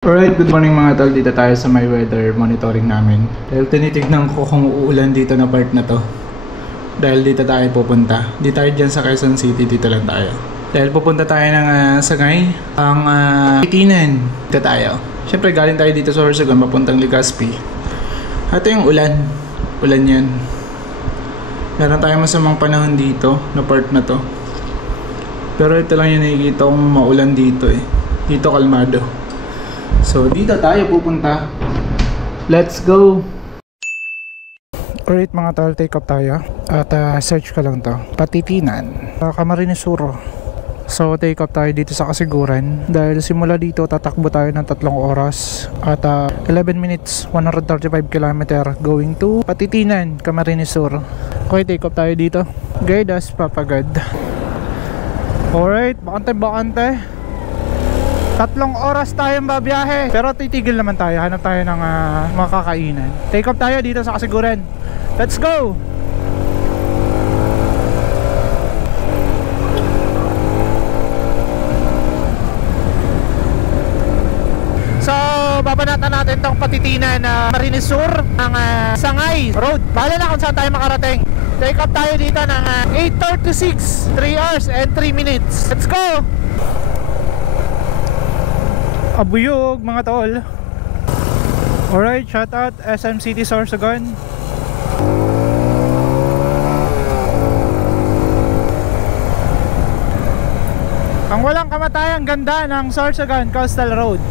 Alright, good morning mga tol. Dito tayo sa my weather monitoring namin. Dahil tinitignan ko kung uulan dito na part na to. Dahil dito tayo pupunta. Dito tayo dyan sa Quezon City, dito lang tayo. Dahil pupunta tayo ng Sangay, ang Itinan. Dito tayo. Siyempre galing tayo dito sa Sorsogon, papuntang Legazpi. Ito yung ulan. Ulan yan. Meron tayong masamang panahon dito na part na to. Pero ito lang yung nakikita kong maulan dito eh. Dito kalmado. So dito tayo pupunta. Let's go. Alright mga tol, take up tayo. At search ko lang to. Patitinan, Camarines Sur. So take up tayo dito sa Kasiguran. Dahil simula dito tatakbo tayo ng 3 oras. At 11 minutes, 135 km going to Patitinan, Camarines Sur. Okay, take up tayo dito. Guide us, papagad. Alright, bakante. 3 oras tayong babiyahe. Pero titigil naman tayo. Hanap tayo ng mga kakainan. Take off tayo dito sa Kasiguran. Let's go! So, babanatan natin tong Patitinan na Camarines Sur ng Sangay Road. Bahala na kung saan tayo makarating. Take off tayo dito ng 8:36. 3 hours and 3 minutes. Let's go! Abuyog mga tol. Alright, shout out SM City Sorsogon. Ang walang kamatayan, ganda ng Sorsogon Coastal Road.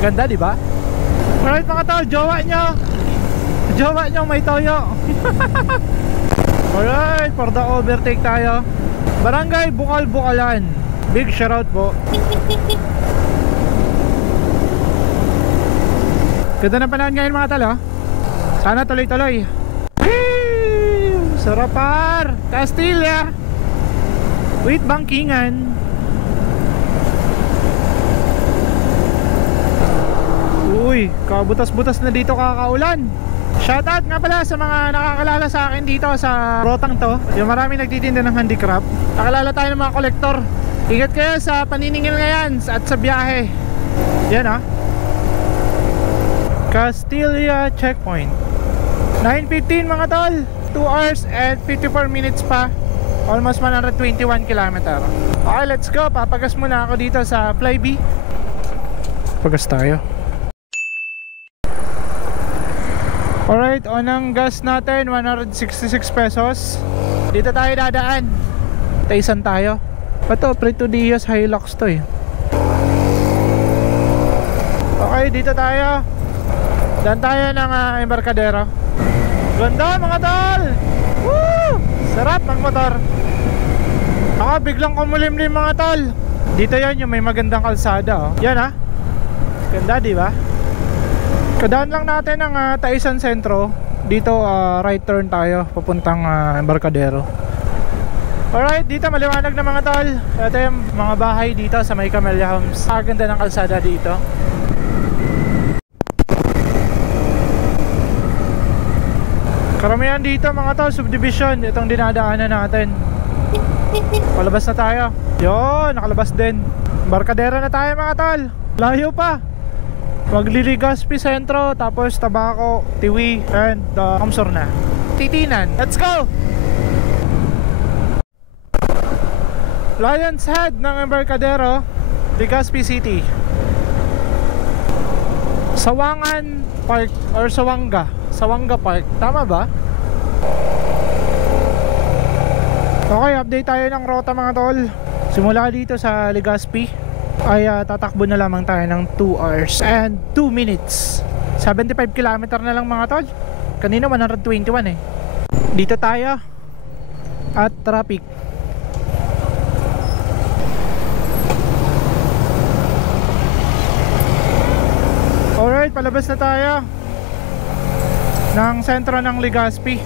Ganda, di ba? Alright mga tol, jowa nyo may toyo. Alright, for the overtake tayo. Barangay Bukal-Bukalan. Big shoutout po. Ganda ng panahon ngayon mga talo. Sana tuloy-tuloy. Sarapar Castilla with Bangkingan. Uy, kabutas-butas na dito kakaulan. Shoutout nga pala sa mga nakakalala sa akin dito sa rotang to. Yung maraming nagtitinda ng handicraft. Nakalala tayo ng mga kolektor. Ingat kayo sa paniningil ngayon at sa biyahe. Yan Castilla checkpoint. 9:15 mga tol. 2 hours and 54 minutes pa. Almost 121 km. Okay, let's go. Papagas muna ako dito sa Flybe. Pagas tayo. Alright, unang gas natin 166 pesos. Dito tayo dadaan. Taisan tayo. Ito, Prito Diaz Hilux to eh. Okay, dito tayo. Dan tayo ng Embarcadero. Ganda mga tol. Woo! Sarap magmotor. Biglang kumulimlim mga tol. Dito yan yung may magandang kalsada Yan Ganda diba? Kadaan lang natin ng Taisan Sentro. Dito right turn tayo papuntang Embarcadero. Alright, dito maliwanag na mga tol. Ito yung mga bahay dito sa may Camellia Homes. Ganda ng kalsada dito. Karamihan dito mga tol, subdivision. Itong dinadaanan natin. Palabas na tayo. Yun, nakalabas din. Embarcadero na tayo mga tol. Layo pa. Magliligaspi Sentro, tapos Tabaco, Tiwi, and Kamsor na. Titinan, let's go! Lion's Head ng Embarcadero, Legazpi City. Sawangan Park or Sawanga Park, tama ba? Okay, update tayo ng rota mga tol. Simula dito sa Legazpi ay tatakbo na lamang tayo ng 2 hours and 2 minutes. 75 km na lang mga tol. Kanina 121 eh. Dito tayo at traffic. Alright, palabas na tayo ng sentro ng Legazpi.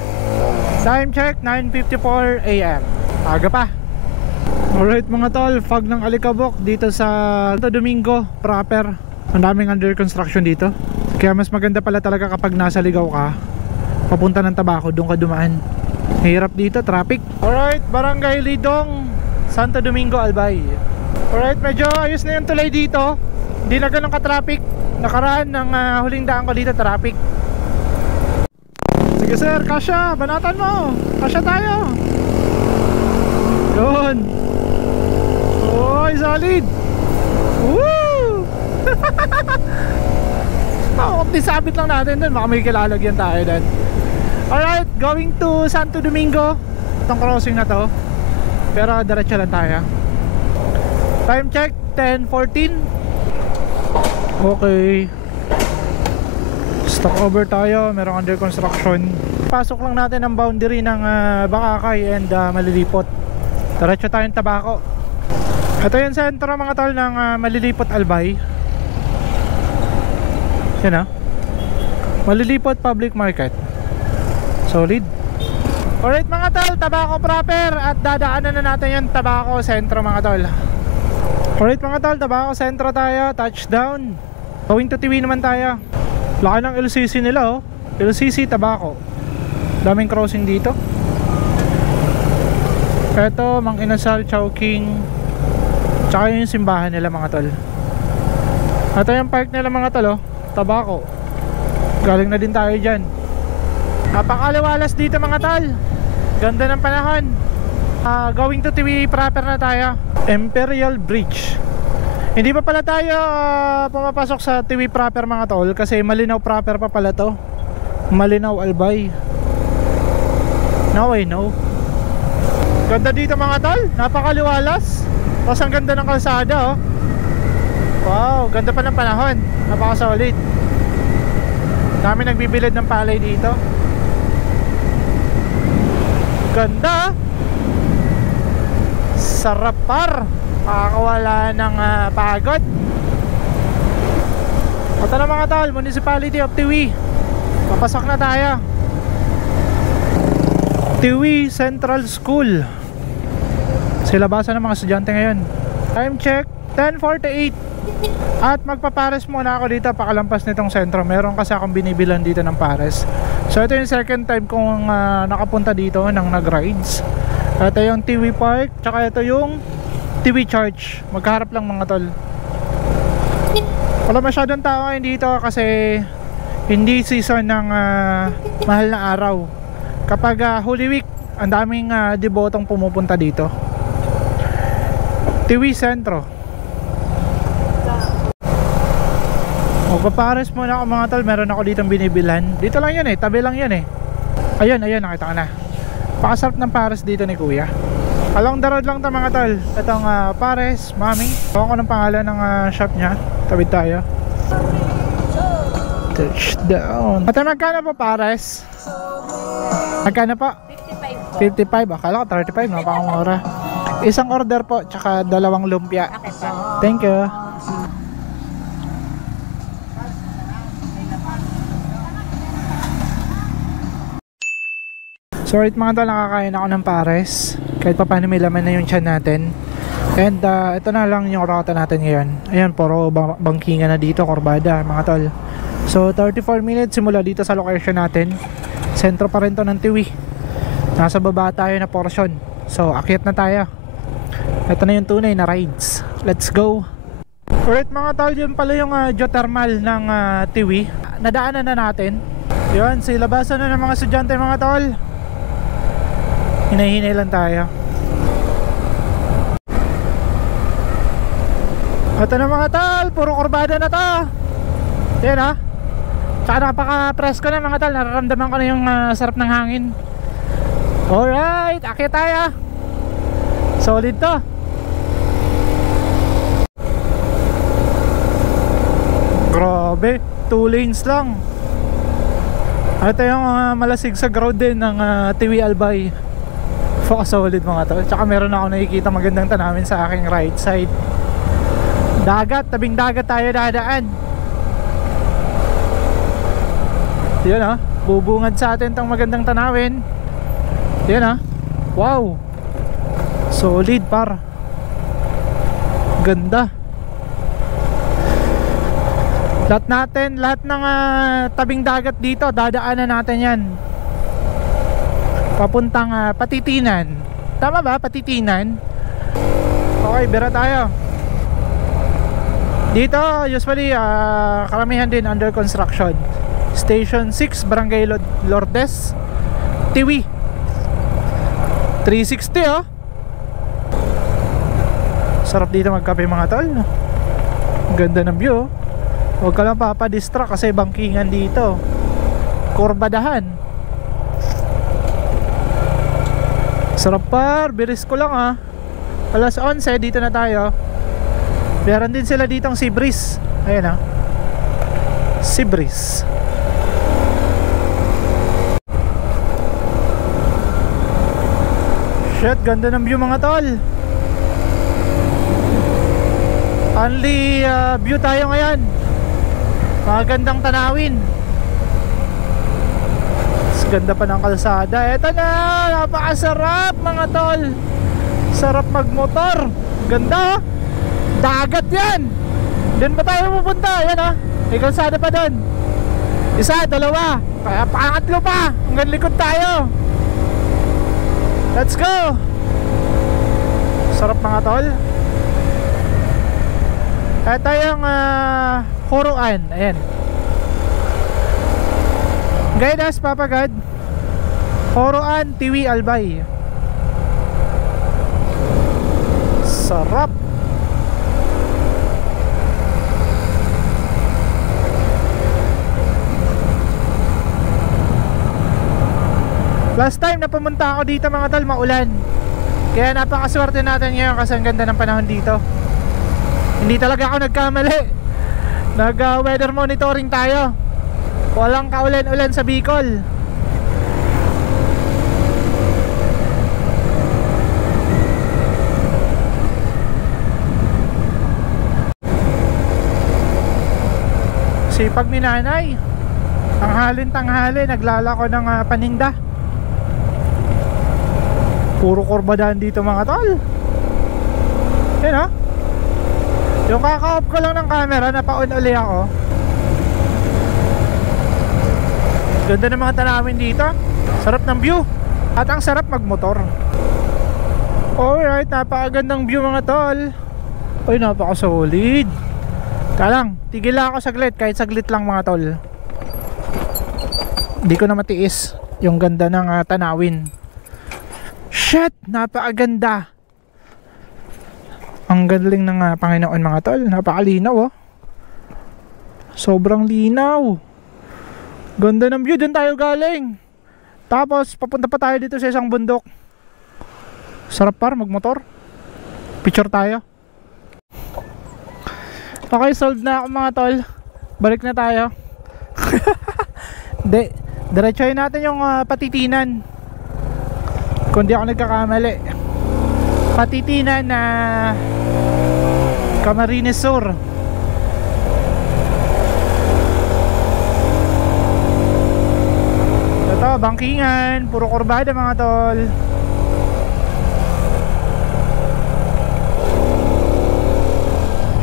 Time check 9:54 AM. Aga pa. Alright mga tol, fog ng Alikabok dito sa Santo Domingo proper. Ang daming under construction dito. Kaya mas maganda pala talaga kapag nasa Ligaw ka, papunta ng Tabaco, doon ka dumaan. Hirap dito, traffic. Alright, Barangay Lidong, Santo Domingo, Albay. Alright, medyo ayos na yung tulay dito. Hindi na ganun ka-traffic. Nakaraan ng huling daan ko dito, traffic. Sige sir, kasya, banatan mo. Kasya tayo. Yun. Oy, solid. Woo! Sabit lang natin dun, baka may kilalagyan tayo dun. Alright, going to Santo Domingo. Itong crossing na to. Pero diretso lang tayo. Time check, 10:14. Okay. Stock over tayo, merong under construction. Pasok lang natin ang boundary ng Bakakay and Malilipot. Diretso tayong Tabaco. Ito yung sentro mga tol ng Malilipot Albay. Yan Malilipot Public Market. Solid. Alright mga tol, Tabaco proper. At dadaanan na natin yung Tabaco Sentro mga tol. Alright mga tol, Tabaco Sentro tayo. Touchdown. Going to Tiwi naman tayo. Laki ng LCC nila LCC Tabaco. Daming crossing dito. Eto, Mang Inasal, Chowking. Tsaka yung simbahan nila mga tol. Ito yung park nila mga tol Tabaco. Galing na din tayo dyan. Napakaliwalas dito mga tol. Ganda ng panahon. Going to Tiwi proper na tayo. Imperial Bridge. Hindi pa pala tayo pumapasok sa Tiwi proper mga tol, kasi Malinaw proper pa pala to. Malinaw Albay. Now I know. Ganda dito mga tol. Napakaliwalas. Tapos ang ganda ng kalsada Wow, ganda pa ng panahon. Napaka-solid. Dami nagbibilad ng palay dito. Ganda. Sarap par. Makakawala ng pagod. Ito na mga tol, Municipality of Tiwi. Papasok na tayo. Tiwi Central School. Silabasan ng mga estudyante ngayon. Time check, 10:48. At magpapares muna ako dito pakalampas nitong sentro. Meron kasi akong binibilan dito ng pares. So ito yung second time kong nakapunta dito ng nag-rides. Ito yung Tiwi Park, tsaka ito yung Tiwi Church. Magkaharap lang mga tol. Wala masyadong tao ngayon dito kasi hindi season ng mahal na araw. Kapag Holy Week, ang daming debotong pumupunta dito. Tiwi Sentro. Magpapares muna ako mga tol. Meron ako ditong binibilan. Dito lang yun tabi lang yun Ayun, nakita ko na. Pakasarap ng pares dito ni kuya. Along the road lang to mga tol. Itong pares, mami. Ewan ko ng pangalan ng shop nya. Tabid tayo. Touchdown. At magkano po pares? Magkano po? 55. Akala ko 35, napakamura. Isang order po, tsaka 2 lumpia. Thank you. So right mga tol, nakakain ako ng pares. Kahit pa paano may laman na yung tiyan natin. And ito na lang yung rota natin ngayon. Ayan, puro bangkingan na dito, Corbada mga tol. So 34 minutes simula dito sa location natin. Sentro pa rin to ng Tiwi. Nasa baba tayo na portion. So akyat na tayo. Ito na yung tunay na rides. Let's go. Alright mga tol, yun pala yung geothermal ng Tiwi. Nadaanan na natin. Yun, silabasan na ng mga estudyante mga tol. Hinahinay lang tayo. Ito na mga tol, puro Corbada na to. Yan Tsaka napaka-presko na mga tol. Nararamdaman ko na yung sarap ng hangin. Alright, akyat tayo. Solid to. Grabe, 2 lanes lang. Ito yung malasigsag road din ng Tiwi Albay. Solid mga tol. Tsaka meron ako nakikita magandang tanawin sa aking right side. Dagat, tabing dagat tayo dadaan. Yan bubungad sa atin tong magandang tanawin. Yan wow, solid par. Ganda. Lahat ng tabing dagat dito dadaanan natin yan. Papuntang Patitinan. Tama ba? Patitinan. Okay, bira tayo. Dito usually karamihan din under construction. Station 6 Barangay Lourdes, Tiwi. 360 oh. Sarap dito magkape mga tol. Ganda ng view. Huwag ka lang papadistract kasi bangkingan dito. Kurbadahan. Sarap par, biris ko lang ah. Alas 11 dito na tayo. Meron din sila ditong Sea Breeze. Ayan ah, Sea Breeze. Shit, ganda ng view mga tol. Only view tayo ngayon. Magandang tanawin. Ganda pa ng kalsada. Eto na, napakasarap mga tol. Sarap magmotor. Ganda. Dagat yan. Doon pa tayo pupunta. Yan ah, may kalsada pa doon. Isa, dalawa, kaya pangatlo pa. Hanggang likod tayo. Let's go. Sarap mga tol. Ito yung Huruan. Ayan. Guide us Papa God. Huruan, Tiwi, Albay. Sarap. Last time na pumunta ako dito mga tol, maulan. Kaya napakaswerte natin ngayon kasi ang ganda ng panahon dito. Hindi talaga ako nagkamali. Nag-weather monitoring tayo. Walang kaulan-ulan sa Bicol. Sipag ni nanay. Tanghalin-tanghali naglalako ng paninda. Puro kurbadaan dito mga tol. Yan oh. Yung kaka-off ko lang ng camera, napa-on uli ako. Ganda ng mga tanawin dito. Sarap ng view. At ang sarap magmotor. Alright, napakagandang view mga tol. Uy, napaka-solid. Kalang, tigil lang ako saglit. Kahit saglit lang mga tol. Hindi ko na matiis yung ganda ng tanawin. Shit, napakaganda. Ang galing ng Panginoon mga tol. Napakalinaw oh. Sobrang linaw. Ganda ng view. Doon tayo galing. Tapos papunta pa tayo dito sa isang bundok. Sarap par magmotor. Picture tayo. Okay, sold na ako mga tol. Balik na tayo. Diretsoy natin yung Patitinan. Kung di ako nagkakamali, Patitinan na Camarines Sur. Ito, bangkingan. Puro kurbada mga tol.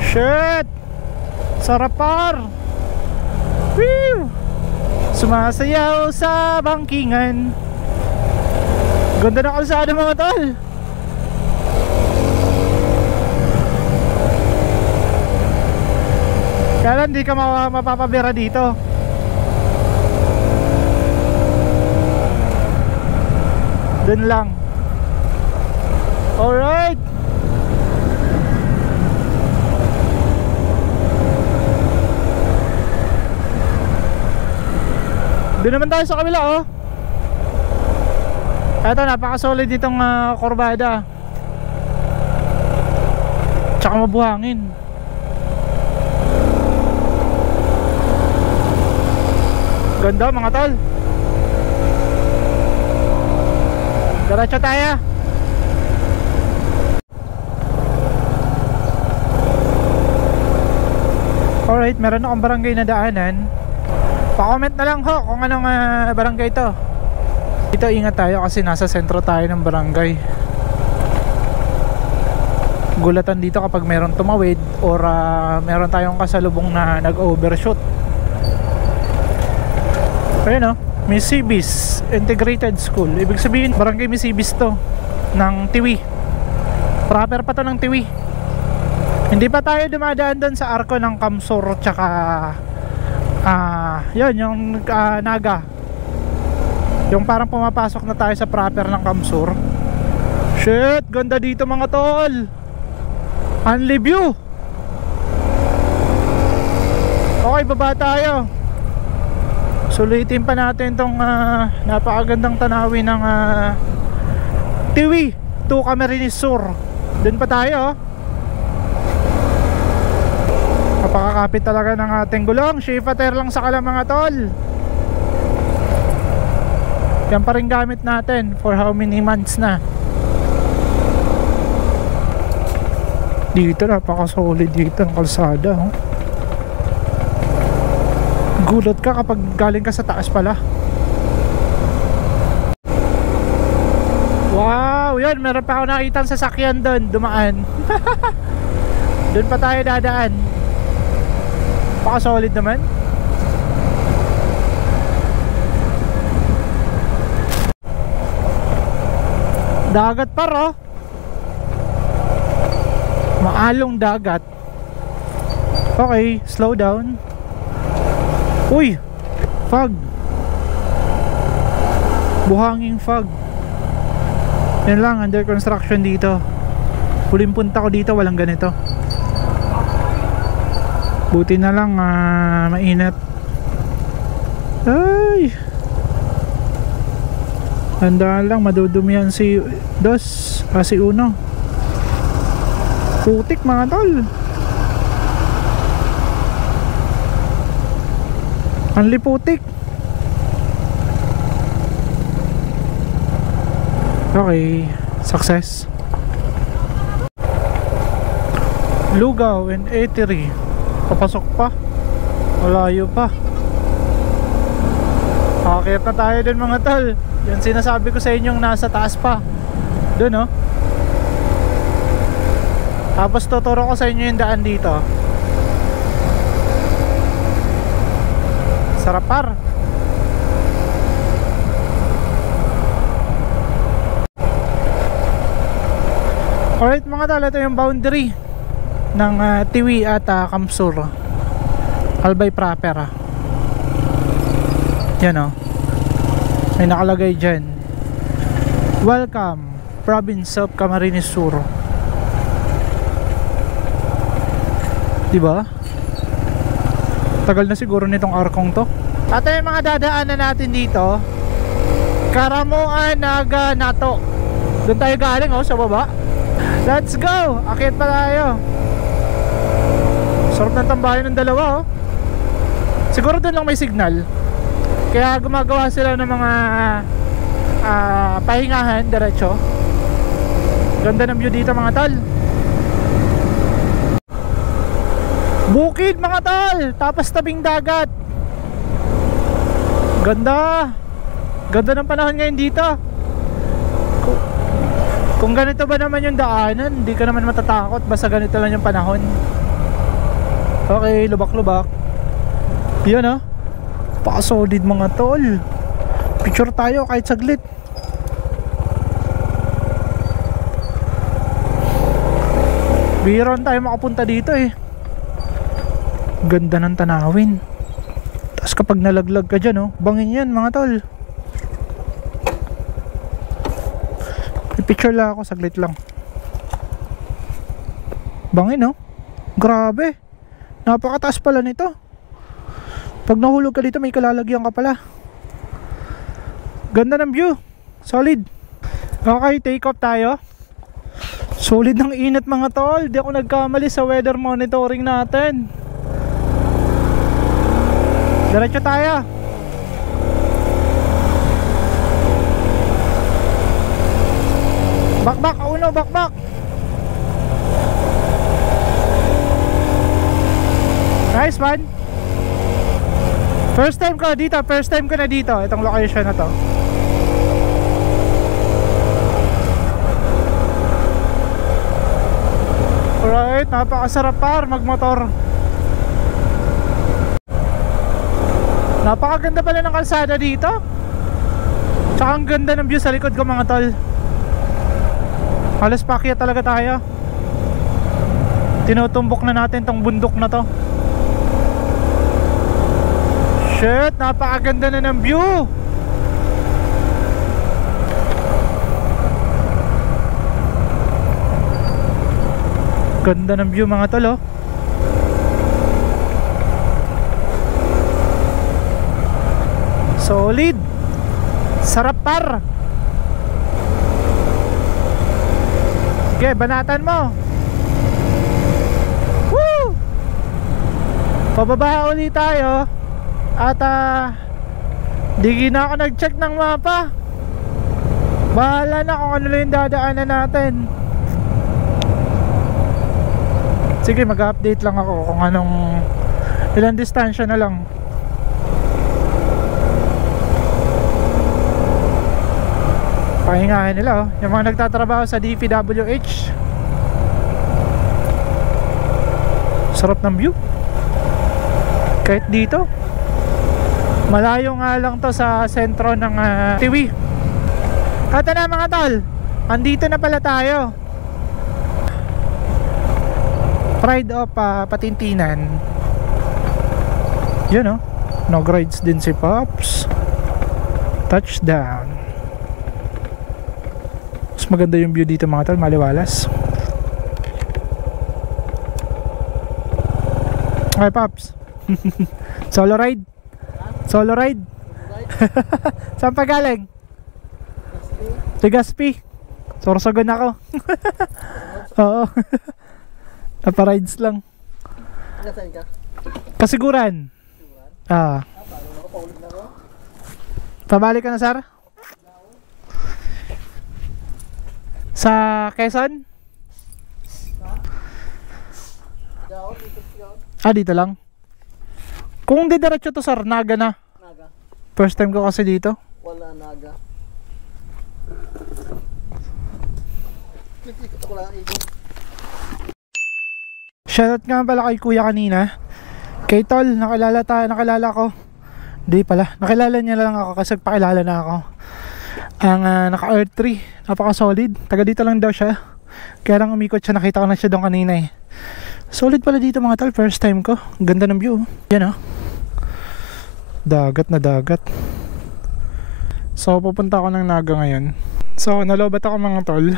Shit, sarap par. Woo! Sumasayaw sa bangkingan. Ganda na kalsada mga tol. Kaya hindi ka mapapabira dito. Dun lang. Alright. Doon naman tayo sa kabila oh. Ito, napaka-solid itong kurbada. Tsaka mabuhangin. Ganda mga tol. Diretso tayo. Alright, meron akong barangay na daanan. Pa-comment na lang ho kung anong barangay ito. Dito ingat tayo kasi nasa sentro tayo ng barangay. Gulatan dito kapag meron tumawid or meron tayong kasalubong na nag-overshoot. Ayun oh, Misibis Integrated School. Ibig sabihin barangay Misibis to ng Tiwi. Proper pa to ng Tiwi. Hindi pa tayo dumadaan doon sa arko ng Kamsur tsaka yun yung Naga, yung parang pumapasok na tayo sa proper ng Kamsur. Shit, ganda dito mga tol. Unli view. Okay, baba tayo. Sulitin pa natin tong napakagandang tanawin ng Tiwi to Camarines Sur. Doon pa tayo. Napakakapit talaga ng ating gulong. Shifater lang sa kala mga tol. Yan pa rin gamit natin for how many months na. Dito napaka-solid dito ang kalsada, oh. Gulat ka kapag galing ka sa taas pala. Wow, yun, meron pa ako nakitang sasakyan doon, dumaan. Doon pa tayo dadaan. Napaka-solid naman. Dagat pa ro. Maalong dagat. Okay, slow down. Uy, fog. Buhanging fog. Yan lang, under construction dito. Huling punta ko dito, walang ganito. Buti na lang mainit. Ay, handaan lang, madudumihan si si Uno. Putik mga tol. Anli putik. Okay, success. Lugaw and Eatery. Papasok pa. Malayo pa. Akit na tayo din mga tol. Yan sinasabi ko sa inyong nasa taas pa. Doon, oh. Tapos tuturo ko sa inyo yung daan dito. Sarapar. Alright mga tol, ito yung boundary ng Tiwi at Kamsur. Albay proper. Yan, oh. May nakalagay dyan, welcome Province of Camarines Sur. Diba? Tagal na siguro nitong arkong to. At yung mga dadaanan natin dito, Karamuan, Naga, Nato. Doon tayo galing, oh, sa baba. Let's go! Akit pa tayo. Sarap ng tambayan ng dalawa, oh. Siguro doon lang may signal, kaya gumagawa sila ng mga pahingahan diretso. Ganda ng view dito mga tol. Bukid mga tol, tapos tabing dagat. Ganda. Ganda ng panahon ngayon dito. Kung ganito ba naman yung daanan, hindi ka naman matatakot basta ganito lang yung panahon. Okay, lubak-lubak. Yan, ah. Pa-solid mga tol. Picture tayo kahit saglit. Biron tayo makapunta dito eh. Ganda ng tanawin. Tapos kapag nalaglag ka dyan, oh, bangin yan mga tol. Picture lang ako, saglit lang. Bangin, oh. Grabe. Napakataas pala nito. Pag nahulog ka dito, may kalalagyan ka pala. Ganda ng view. Solid. Okay, take off tayo. Solid ng init mga tol. Di ako nagkamali sa weather monitoring natin. Diretso tayo. Bakbak, uno, bakbak. Nice man. First time ko dito, first time ko na dito, itong location na to. Alright, napakasarap par magmotor. Napakaganda pala ng kalsada dito. Tsaka ang ganda ng view sa likod ko mga tol. Halos pakyat talaga tayo. Tinutumbok na natin tong bundok na to. Shit, napakaganda na ng view. Ganda ng view mga tol, oh. Solid. Sarap par. Sige, banatan mo. Woo! Pababa ulit tayo. At di na ako nag-check ng mapa. Bahala na kung ano lang yung dadaanan natin. Sige, mag-update lang ako kung anong ilang distansya na lang. Pahingahin nila, oh. Yung mga nagtatrabaho sa DPWH. Sarap ng view. Kahit dito malayo nga lang to sa sentro ng Tiwi. Kata na mga tol, andito na pala tayo. Pride of Patintinan. Yun, oh. Nog rides din si Pops. Touchdown. Mas maganda yung view dito mga tol, maliwalas. Okay Pops. Solo ride? Solo ride? Saan pa galing? Legazpi. Sorsogon ako. Oo. Napa-rides lang. Nasaan ka? Kasiguran. Pabalik ka na, sir? Sa Quezon? Dito lang. Kung didiretso to, sir, Naga na. Naga. First time ko kasi dito. Wala Naga. Ikot ako lang, ikot. Shoutout nga pala kay kuya kanina. Kay Tol, nakilala ko. Di pala, nakilala niya lang ako kasi pakilala na ako. Ang naka R3, napaka solid. Taga dito lang daw siya. Kaya lang umikot siya, nakita ko na siya doon kanina eh. Solid pala dito mga tol, first time ko. Ganda ng view. Yan, oh. Dagat na dagat. So pupunta ako ng Naga ngayon. So nalobat ako mga tol.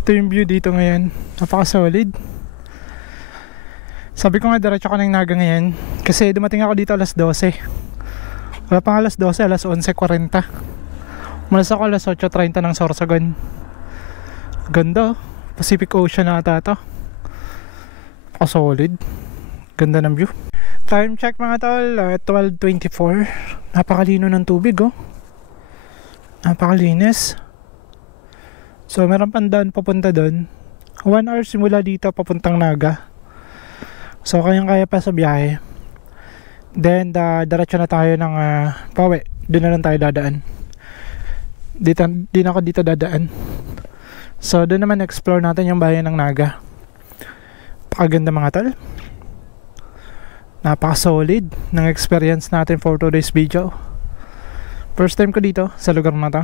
Ito yung view dito ngayon. Napaka solid. Sabi ko nga diretso ako ng Naga ngayon kasi dumating ako dito alas 12. Wala pang alas 12, alas 11:40. Umalis ako alas 8:30 ng Sorsogon. Ganda, oh. Pacific Ocean na ata to. Solid. Ganda ng view. Time check mga tol, 12:24. Napakalino ng tubig, oh. Napakalinis. So meron pang daan papunta doon. 1 hour simula dito papuntang Naga. So kayang-kaya pa sa biyahe. Then diretso na tayo ng pauwi. Doon na lang tayo dadaan. Di na ako dito dadaan. So doon naman explore natin yung bayan ng Naga. Pakaganda mga tol. Napaka-solid ng experience natin for today's video. First time ko dito sa lugar na to.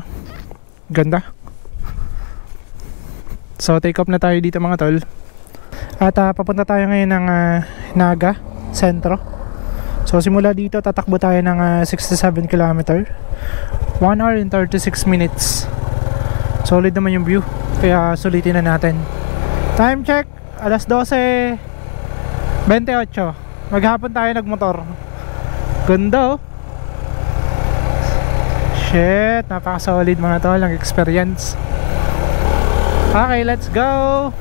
Ganda. So take off na tayo dito mga tol. At papunta tayo ngayon ng Naga Sentro. So simula dito tatakbo tayo ng 67 km. 1 hour and 36 minutes. Solid naman yung view. Kaya sulitin na natin. Time check, alas 12:28. Maghapon tayo nagmotor. Ganda, oh. Shit, napaka-solid mga tol ang experience. Okay, let's go.